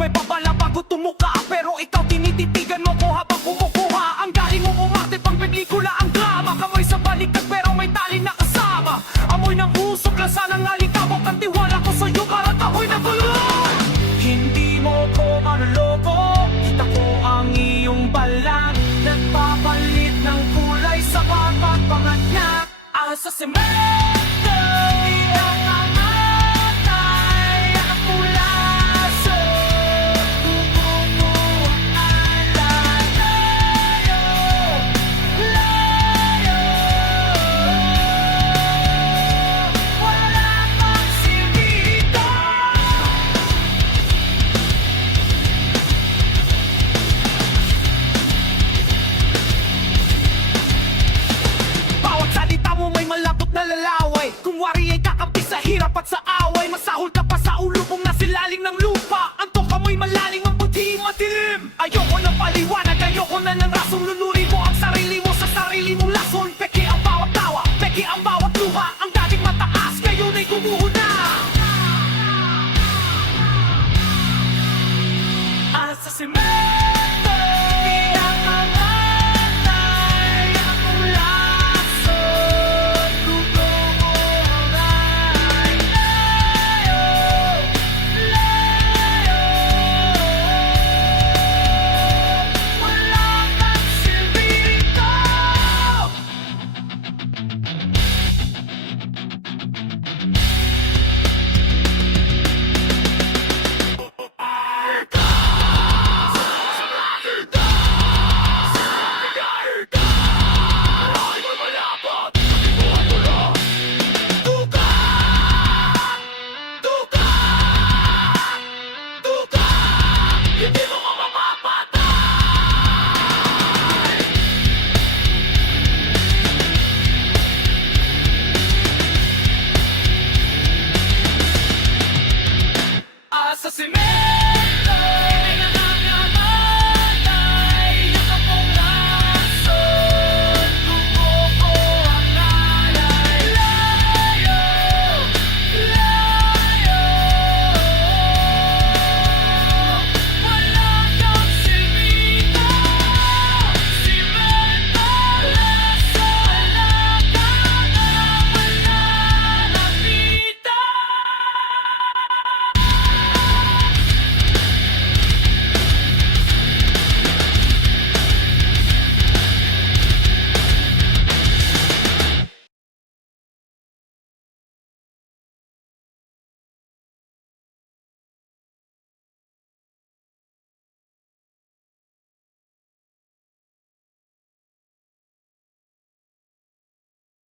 may babala bago tumuka, pero ikaw tinititigan mo ko habang kumukuha. Ang galing mong umarte pang pelikula ang drama. Kamay sa baliktad pero may tali na kasama. Amoy ng usok, lasa ng alikabok. Ang tiwala ko sa'yo karat ako'y nagulong. Hindi mo ko manloko, kita ko ang iyong balat. Nagpapalit ng kulay sa pagpapangat niya. Asa semento, di na mamatay ang pulaso. Kumukuhaan layo, layo. Wala pang silbito. Bawat salita mo may malapot na lalaway. Kunwari ay kakampi sa hirap at sa away. Masahol ka pa sa ulubong na silaling ng lupa. Antok ka mo'y malalim, ang puting matilim. Ayoko na paliwanag, ayoko na ng rasong. Lulurin mo ang sarili mo sa sarili mong lason. Peke ang bawat tawa, peke ang bawat luha. Ang dating mataas, ngayon ay gumuhuna. Asa semento, di na mamatay ang pulaso. Dugo mo ay layo, layo. Wala kang silbito. Duka, duka, duka.